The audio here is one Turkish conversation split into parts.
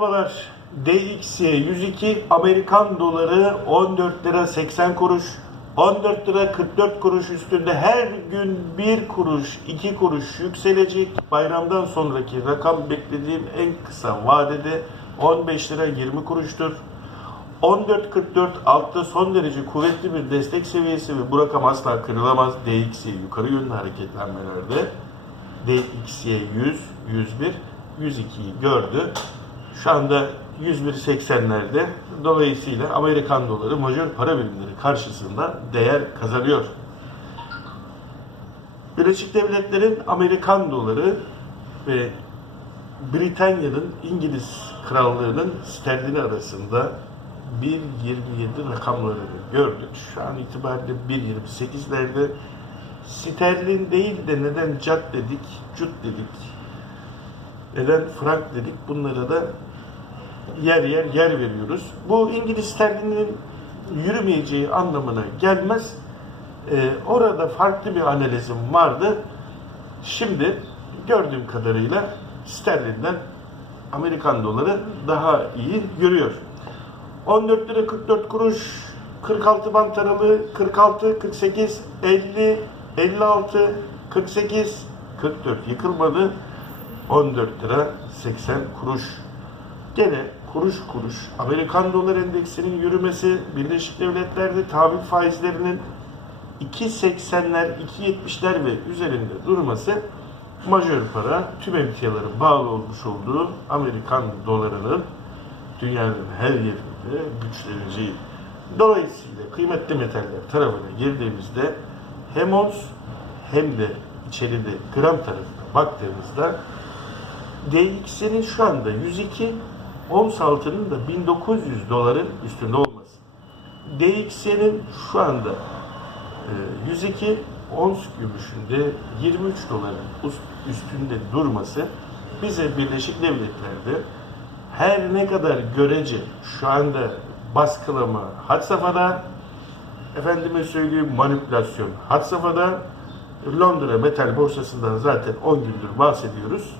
Merhabalar. DXY 102 Amerikan doları 14 lira 80 kuruş. 14 lira 44 kuruş üstünde her gün 1 kuruş 2 kuruş yükselecek. Bayramdan sonraki rakam beklediğim en kısa vadede 15 lira 20 kuruştur. 14.44 altta son derece kuvvetli bir destek seviyesi ve bu rakam asla kırılamaz. DXY yukarı yönlü hareketlenmelerde DXY 100, 101, 102'yi gördü. Şu anda 101.80'lerde dolayısıyla Amerikan doları majör para birimleri karşısında değer kazanıyor. Birleşik Devletler'in Amerikan doları ve Britanya'nın İngiliz Krallığı'nın sterlini arasında 1.27 rakamlarını gördük. Şu an itibariyle 1.28'lerde sterlin değil de neden cat dedik, cut dedik, neden frank dedik bunlara da yer yer yer veriyoruz. Bu İngiliz sterlinin yürümeyeceği anlamına gelmez. Ee, orada farklı bir analizim vardı. Şimdi gördüğüm kadarıyla sterlinden Amerikan doları daha iyi yürüyor. 14 lira 44 kuruş 46 bant aralığı 46 48 50 56 48 44 yıkılmadı 14 lira 80 kuruş gene kuruş kuruş Amerikan dolar endeksinin yürümesi Birleşik Devletler'de tahvil faizlerinin 2.80'ler 2.70'ler ve üzerinde durması majör para tüm emtiaların bağlı olmuş olduğu Amerikan dolarının dünyanın her yerinde güçleneceği. Dolayısıyla kıymetli metaller tarafına girdiğimizde hem ons hem de içeride gram tarafına baktığımızda DX'nin şu anda 102, ons altının da 1900 doların üstünde olması. DX'nin şu anda e, 102 ons gümüşünde 23 doların üst- üstünde durması bize Birleşik Devletler'de her ne kadar görece şu anda baskılama had safhada efendime söyleyeyim manipülasyon had safhada Londra Metal Borsası'ndan zaten 10 gündür bahsediyoruz.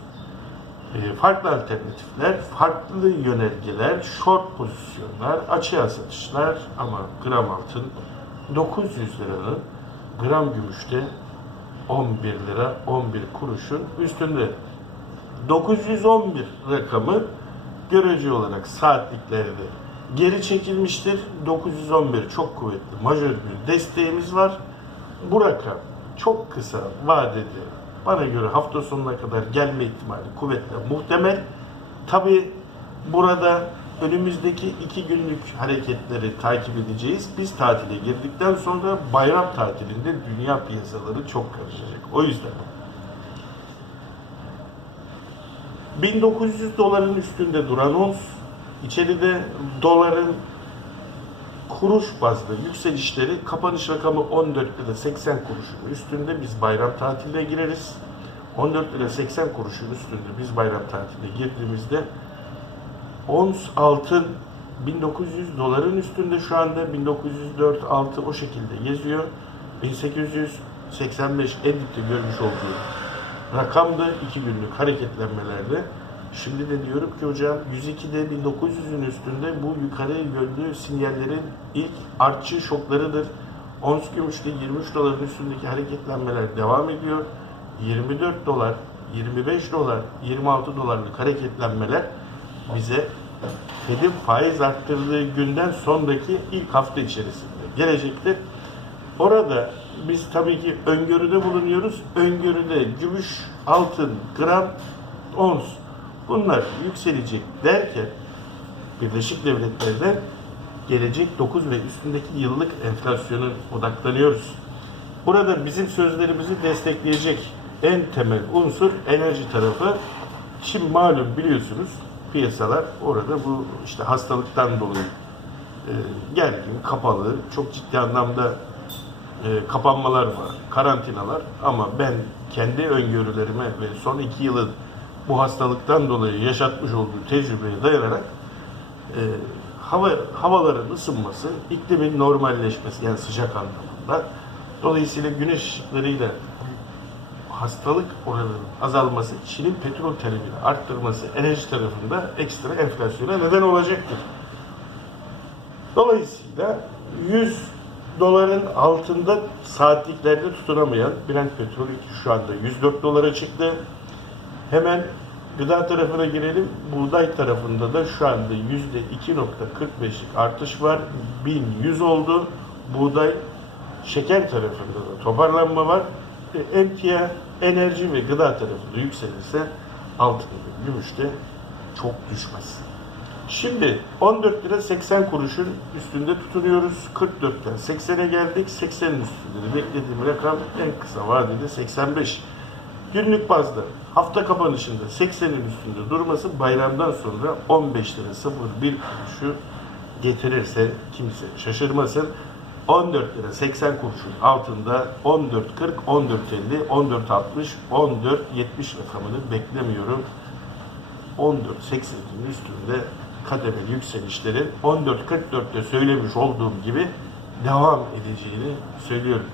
E, farklı alternatifler, farklı yönergeler, short pozisyonlar, açığa satışlar ama gram altın 900 liranın gram gümüşte 11 lira 11 kuruşun üstünde. 911 rakamı görece olarak saatliklerde geri çekilmiştir. 911 çok kuvvetli majör bir desteğimiz var. Bu rakam çok kısa vadede bana göre hafta sonuna kadar gelme ihtimali kuvvetle muhtemel. Tabi burada önümüzdeki iki günlük hareketleri takip edeceğiz. Biz tatile girdikten sonra bayram tatilinde dünya piyasaları çok karışacak. O yüzden 1900 doların üstünde duran ons, içeride doların kuruş bazlı yükselişleri kapanış rakamı 14 lira 80 kuruşun üstünde biz bayram tatiline gireriz. 14 lira 80 kuruşun üstünde biz bayram tatiline girdiğimizde ons altın 1900 doların üstünde şu anda 1904 6 o şekilde geziyor. 1885 en dipte görmüş olduğu rakamda iki günlük hareketlenmelerde. Şimdi de diyorum ki hocam 102'de 1900'ün üstünde bu yukarı yönlü sinyallerin ilk artçı şoklarıdır. Ons gümüşte 23 doların üstündeki hareketlenmeler devam ediyor. 24 dolar, 25 dolar, 26 dolarlık hareketlenmeler bize Fed'in faiz arttırdığı günden sonraki ilk hafta içerisinde gelecektir. Orada biz tabii ki öngörüde bulunuyoruz. Öngörüde gümüş, altın, gram, ons bunlar yükselecek derken Birleşik Devletler'de gelecek 9 ve üstündeki yıllık enflasyona odaklanıyoruz. Burada bizim sözlerimizi destekleyecek en temel unsur enerji tarafı. Şimdi malum biliyorsunuz piyasalar orada bu işte hastalıktan dolayı e, gergin, kapalı, çok ciddi anlamda e, kapanmalar var, karantinalar ama ben kendi öngörülerime ve son iki yılın bu hastalıktan dolayı yaşatmış olduğu tecrübeye dayanarak e, hava havaların ısınması, iklimin normalleşmesi yani sıcak anlamında. Dolayısıyla güneş ışıklarıyla hastalık oranının azalması, Çin'in petrol talebini arttırması enerji tarafında ekstra enflasyona neden olacaktır. Dolayısıyla 100 doların altında saatliklerde tutunamayan Brent petrolü şu anda 104 dolara çıktı. Hemen gıda tarafına girelim. Buğday tarafında da şu anda %2.45'lik artış var. 1100 oldu. Buğday şeker tarafında da toparlanma var. E, Emtia enerji ve gıda tarafında yükselirse altın ve gümüş de çok düşmez. Şimdi 14 lira 80 kuruşun üstünde tutunuyoruz. 44'ten 80'e geldik. 80'in üstünde de beklediğim rakam en kısa vadede 85. Günlük bazda hafta kapanışında 80'in üstünde durması bayramdan sonra 15 lira 01 kuruşu getirirse kimse şaşırmasın. 14 lira 80 kuruşun altında 14.40, 14.50, 14.60, 14.70 rakamını beklemiyorum. 14.80'in üstünde kademeli yükselişlerin 14.44'te söylemiş olduğum gibi devam edeceğini söylüyorum.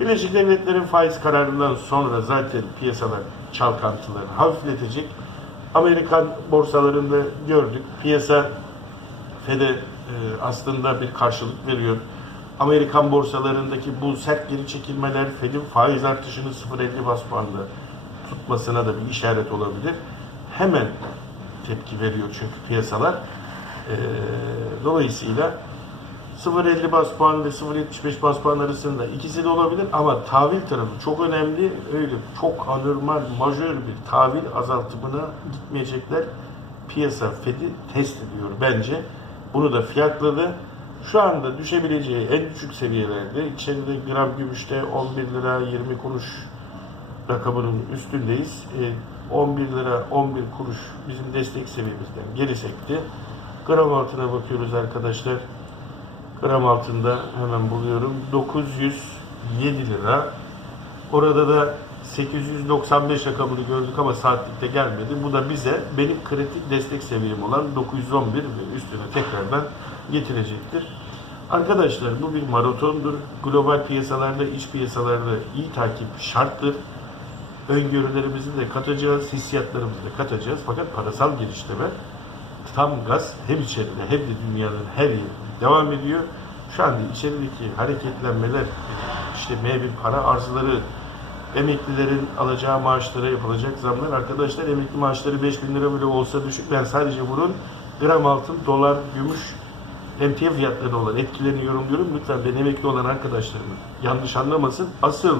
Birleşik Devletler'in faiz kararından sonra zaten piyasalar çalkantılarını hafifletecek. Amerikan borsalarında gördük. Piyasa Fed'e e, aslında bir karşılık veriyor. Amerikan borsalarındaki bu sert geri çekilmeler Fed'in faiz artışını 0.50 bas puanda tutmasına da bir işaret olabilir. Hemen tepki veriyor çünkü piyasalar. Ee, dolayısıyla 0.50 bas puan ve 0.75 bas puan arasında ikisi de olabilir ama tahvil tarafı çok önemli. Öyle çok anormal, majör bir tahvil azaltımına gitmeyecekler. Piyasa Fed'i test ediyor bence. Bunu da fiyatladı. Şu anda düşebileceği en düşük seviyelerde içeride gram gümüşte 11 lira 20 kuruş rakamının üstündeyiz. E, 11 lira 11 kuruş bizim destek seviyemizden geri sekti. Gram altına bakıyoruz arkadaşlar. Gram altında hemen buluyorum. 907 lira. Orada da 895 rakamını gördük ama saatlikte gelmedi. Bu da bize benim kritik destek seviyem olan 911 ve üstüne tekrardan getirecektir. Arkadaşlar bu bir maratondur. Global piyasalarda, iç piyasalarda iyi takip şarttır. Öngörülerimizi de katacağız, hissiyatlarımızı da katacağız. Fakat parasal geliştirme tam gaz hem içeride hem de dünyanın her yerinde devam ediyor. Şu anda içerideki hareketlenmeler, işte M1 para arzları, emeklilerin alacağı maaşlara yapılacak zamlar. Arkadaşlar emekli maaşları 5000 lira bile olsa düşük. Ben sadece bunun gram altın, dolar, gümüş, emtia fiyatlarına olan etkilerini yorumluyorum. Lütfen ben emekli olan arkadaşlarım yanlış anlamasın. Asıl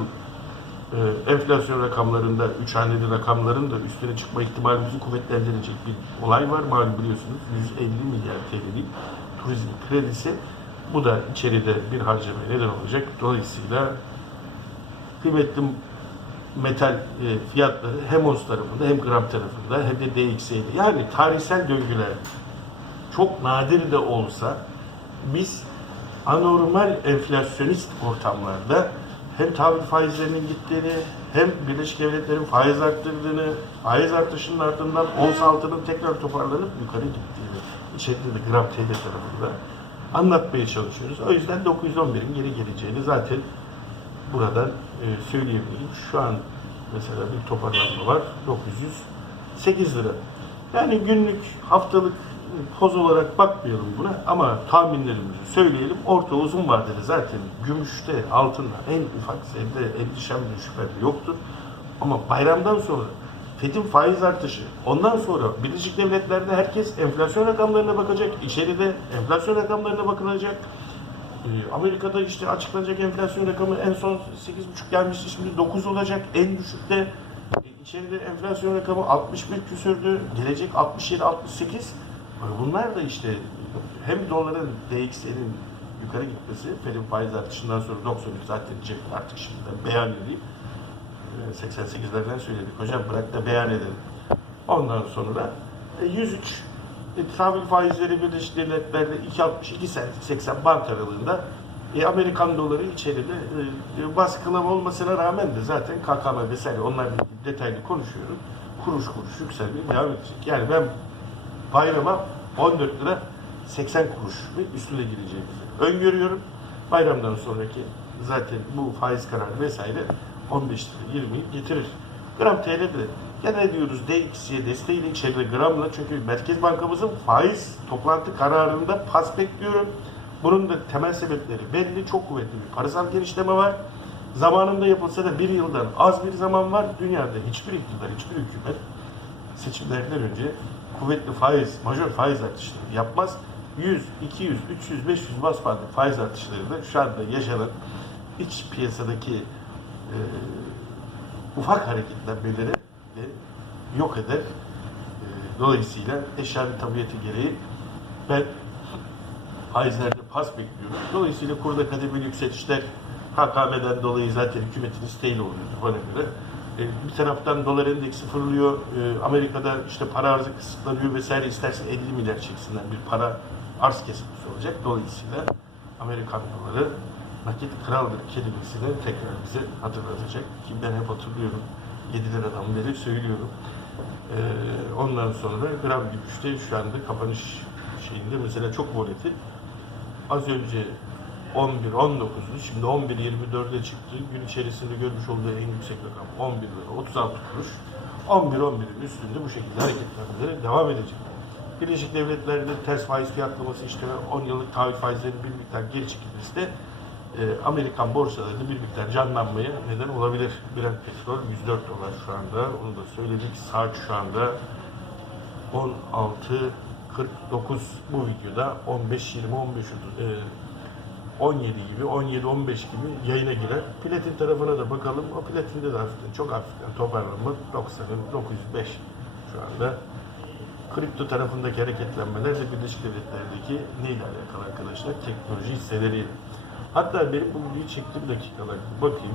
e, enflasyon rakamlarında, üç haneli rakamların da üstüne çıkma ihtimalimizi kuvvetlendirecek bir olay var. Malum biliyorsunuz 150 milyar TL'lik turizm kredisi. Bu da içeride bir harcamaya neden olacak. Dolayısıyla kıymetli metal e, fiyatları hem ons tarafında hem gram tarafında hem de DXY'de yani tarihsel döngüler çok nadir de olsa biz anormal enflasyonist ortamlarda hem tahvil faizlerinin gittiğini hem Birleşik Devletler'in faiz arttırdığını, faiz artışının ardından ons altının tekrar toparlanıp yukarı gittiğini içeride de gram TL tarafında anlatmaya çalışıyoruz. O yüzden 911'in geri geleceğini zaten buradan e, söyleyebilirim. Şu an mesela bir toparlanma var. 908 lira. Yani günlük, haftalık poz olarak bakmayalım buna ama tahminlerimizi söyleyelim. Orta uzun vadede zaten gümüşte, altında en ufak zevde, endişem ve şüphem yoktur. Ama bayramdan sonra FED'in faiz artışı, ondan sonra Birleşik Devletler'de herkes enflasyon rakamlarına bakacak, içeride enflasyon rakamlarına bakılacak. Ee, Amerika'da işte açıklanacak enflasyon rakamı en son 8,5 gelmişti, şimdi 9 olacak. En düşükte e, içeride enflasyon rakamı 61 küsürdü, gelecek 67-68. Bunlar da işte hem doların DXY'nin yukarı gitmesi, Fed'in faiz artışından sonra 93 zaten cep artık şimdiden beyan edeyim. Ee, 88'lerden söyledik. Hocam bırak da beyan edelim. Ondan sonra e, 103 e, tahvil faizleri Birleşik Devletler'de 2.62 sent 80 bant aralığında e, Amerikan doları içeride e, baskılama olmasına rağmen de zaten KKM vesaire onlarla detaylı konuşuyorum. Kuruş kuruş yükselmeye devam edecek. Yani ben bayrama 14 lira 80 kuruş ve üstüne gireceğimizi öngörüyorum. Bayramdan sonraki zaten bu faiz kararı vesaire 15 lira 20'yi getirir. Gram TL'de gene diyoruz DXY desteğiyle içeride gramla çünkü Merkez Bankamızın faiz toplantı kararında pas bekliyorum. Bunun da temel sebepleri belli. Çok kuvvetli bir parasal genişleme var. Zamanında yapılsa da bir yıldan az bir zaman var. Dünyada hiçbir iktidar, hiçbir hükümet seçimlerden önce kuvvetli faiz, majör faiz artışları yapmaz. 100, 200, 300, 500 bas faiz artışları da şu anda yaşanan iç piyasadaki e, ufak hareketlenmeleri de yok eder. E, dolayısıyla eşya bir tabiatı gereği ben faizlerde pas bekliyorum. Dolayısıyla kurda kademeli yükselişler KKM'den dolayı zaten hükümetin isteğiyle oluyor bana göre. E, bir taraftan dolar endeksi fırlıyor. E, Amerika'da işte para arzı kısıtlanıyor vesaire isterse 50 milyar çeksinler bir para arz kesintisi olacak. Dolayısıyla Amerikan doları nakit kraldır kelimesini tekrar bize hatırlatacak. Ki ben hep hatırlıyorum. 7 liradan beri söylüyorum. E, ondan sonra gram gümüşte şu anda kapanış şeyinde mesela çok volatil. Az önce 11 19'du. Şimdi 11 24'e çıktı. Gün içerisinde görmüş olduğu en yüksek rakam 11 lira 36 kuruş. 11 11'in üstünde bu şekilde hareketlenmeleri devam edecek. Birleşik Devletler'de ters faiz fiyatlaması işte 10 yıllık taahhüt faizlerinin bir miktar geri çekilmesi de e, Amerikan borsalarında bir miktar canlanmaya neden olabilir. Brent petrol 104 dolar şu anda. Onu da söyledik. Saat şu anda 16 49 bu videoda 15 20 15 30 e, 17 gibi 17 15 gibi yayına girer. Platin tarafına da bakalım. O platinde de hafiften çok hafiften toparlanma 90'ın 905 şu anda. Kripto tarafındaki hareketlenmeler de Birleşik Devletler'deki neyle alakalı arkadaşlar? Teknoloji hisseleriyle. Hatta benim bu videoyu çektiğim dakikalar bakayım.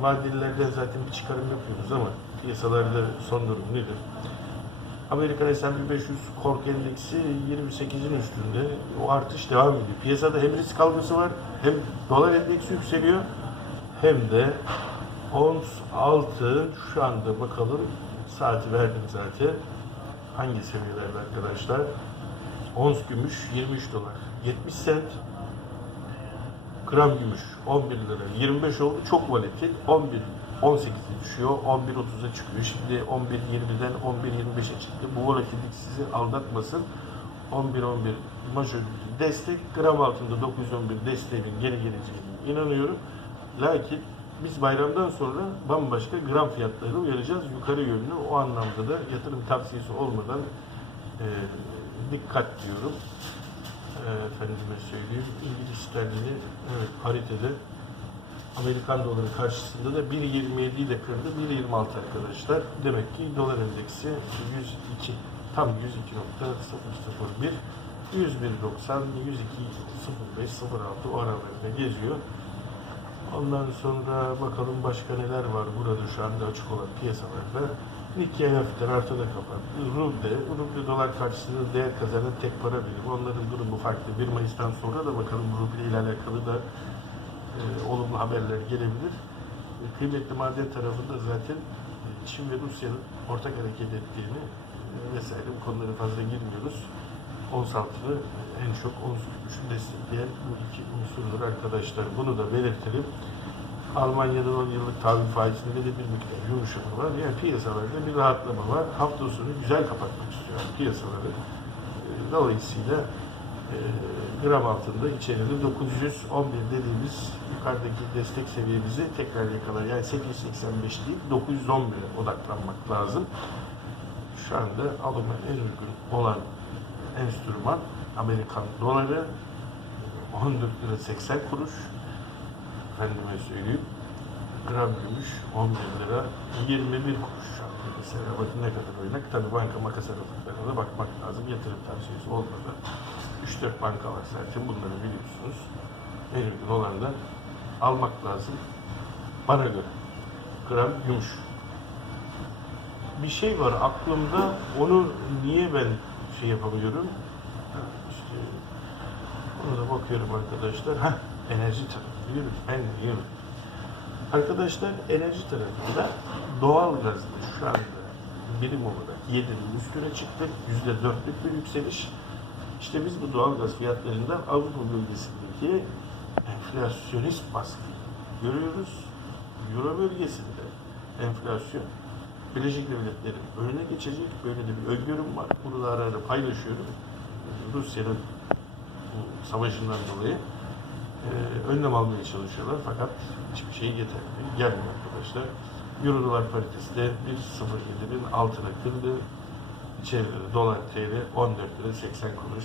Vadelilerden zaten bir çıkarım yapıyoruz ama piyasalarda son durum nedir? Amerikan S&P 500 korku endeksi 28'in üstünde. O artış devam ediyor. Piyasada hem risk algısı var, hem dolar endeksi yükseliyor, hem de ons altın şu anda bakalım saati verdim zaten. Hangi seviyelerde arkadaşlar? Ons gümüş 23 dolar. 70 sent gram gümüş 11 lira 25 oldu. Çok volatil 11 18'e düşüyor. 11.30'a çıkıyor. Şimdi 11.20'den 11.25'e çıktı. Bu volatillik sizi aldatmasın. 11.11 majör bir destek. Gram altında 911 desteğinin geri geleceğine inanıyorum. Lakin biz bayramdan sonra bambaşka gram fiyatlarını uyaracağız yukarı yönlü. O anlamda da yatırım tavsiyesi olmadan e, dikkat diyorum e, efendime söyleyeyim İngiliz sterlini evet paritede Amerikan doları karşısında da 1.27 ile kırdı. 1.26 arkadaşlar. Demek ki dolar endeksi 102 tam 102.001 101.90 102.05 06 o aralarında geziyor. Ondan sonra bakalım başka neler var burada şu anda açık olan piyasalarda. Nikkei hafiften ortada kapattı. Ruble, ruble dolar karşısında değer kazanan tek para birimi. Onların durumu farklı. 1 Mayıs'tan sonra da bakalım ruble ile alakalı da e, olumlu haberler gelebilir. E, kıymetli maden tarafında zaten e, Çin ve Rusya'nın ortak hareket ettiğini e, vesaire bu konulara fazla girmiyoruz. Ons altını e, en çok ons gümüşü destekleyen bu iki unsurdur arkadaşlar. Bunu da belirtelim. Almanya'nın 10 yıllık tahvil faizinde de bir miktar yumuşama var. Yani piyasalarda bir rahatlama var. Hafta sonu güzel kapatmak istiyor piyasaları. E, Dolayısıyla e, gram altında içeride 911 dediğimiz yukarıdaki destek seviyemizi tekrar yakalar. Yani 885 değil 911'e odaklanmak lazım. Şu anda alıma en uygun olan enstrüman Amerikan doları 14 lira 80 kuruş. Efendime söyleyeyim. Gram gümüş 11 lira 21 kuruş. Mesela bakın ne kadar oynak. Tabii banka makas aralıklarına da bakmak lazım. Yatırım tavsiyesi olmadan. 3-4 banka var zaten bunları biliyorsunuz. En uygun olandan almak lazım. Bana göre. Gram gümüş. Bir şey var aklımda onu niye ben şey yapamıyorum? İşte ona da bakıyorum arkadaşlar. Heh, enerji tarafı. De yürü. Arkadaşlar enerji tarafında doğal gazda şu anda birim olarak 7'nin üstüne çıktı. %4'lük bir yükseliş. İşte biz bu doğal gaz fiyatlarından Avrupa bölgesindeki enflasyonist baskıyı görüyoruz. Euro bölgesinde enflasyon Birleşik Devletler'in önüne geçecek böyle de bir öngörüm var. Bunu da ara ara paylaşıyorum. Rusya'nın bu savaşından dolayı önlem almaya çalışıyorlar fakat hiçbir şey yeterli gelmiyor arkadaşlar. Euro paritesi de 1.07'nin altına kırdı. İçeride de dolar TL 14 lira 80 kuruş.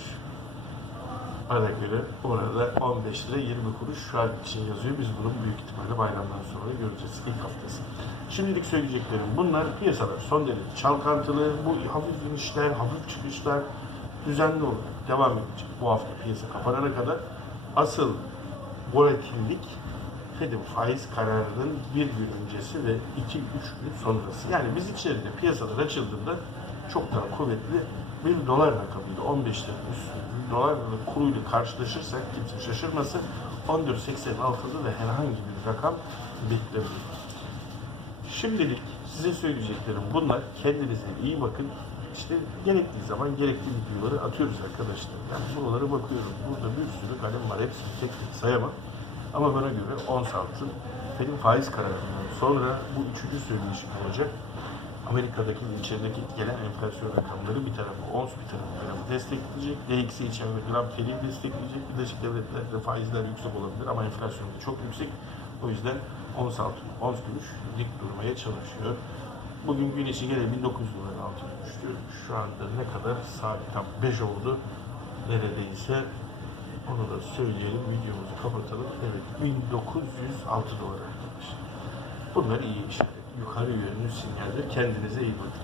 Bana göre orada 15 lira 20 kuruş şu an için yazıyor. Biz bunu büyük ihtimalle bayramdan sonra göreceğiz ilk haftası. Şimdilik söyleyeceklerim bunlar. Piyasalar son derece çalkantılı. Bu hafif inişler, hafif çıkışlar düzenli olarak devam edecek. Bu hafta piyasa kapanana kadar asıl volatillik Fed'in faiz kararının bir gün öncesi ve iki üç gün sonrası. Yani biz içeride piyasalar açıldığında çok daha kuvvetli bir dolar rakamıyla 15 lira üstü dolar kuruyla karşılaşırsak kimse şaşırmasın 14.86'da da herhangi bir rakam beklemiyor. Şimdilik size söyleyeceklerim bunlar. Kendinize iyi bakın. İşte gerektiği zaman gerekli videoları atıyoruz arkadaşlar. Yani buralara bakıyorum. Burada bir sürü kalem var. Hepsini tek tek sayamam. Ama bana göre ons altın Fed'in faiz kararından sonra bu üçüncü söyleşim olacak. Amerika'daki içerideki gelen enflasyon rakamları bir tarafı ons bir tarafı gramı destekleyecek. İçin ve gram TL'yi destekleyecek. Birleşik Devletler'de faizler yüksek olabilir ama enflasyon çok yüksek. O yüzden ons altın, ons gümüş dik durmaya çalışıyor. Bugün gün içi gene 1900 dolar altına düştü. Şu anda ne kadar? Saat tam 5 oldu. Neredeyse onu da söyleyelim, videomuzu kapatalım. Evet, 1906 dolar arkadaşlar. Bunlar iyi işaret. Yukarı yönlü sinyaller. Kendinize iyi bakın.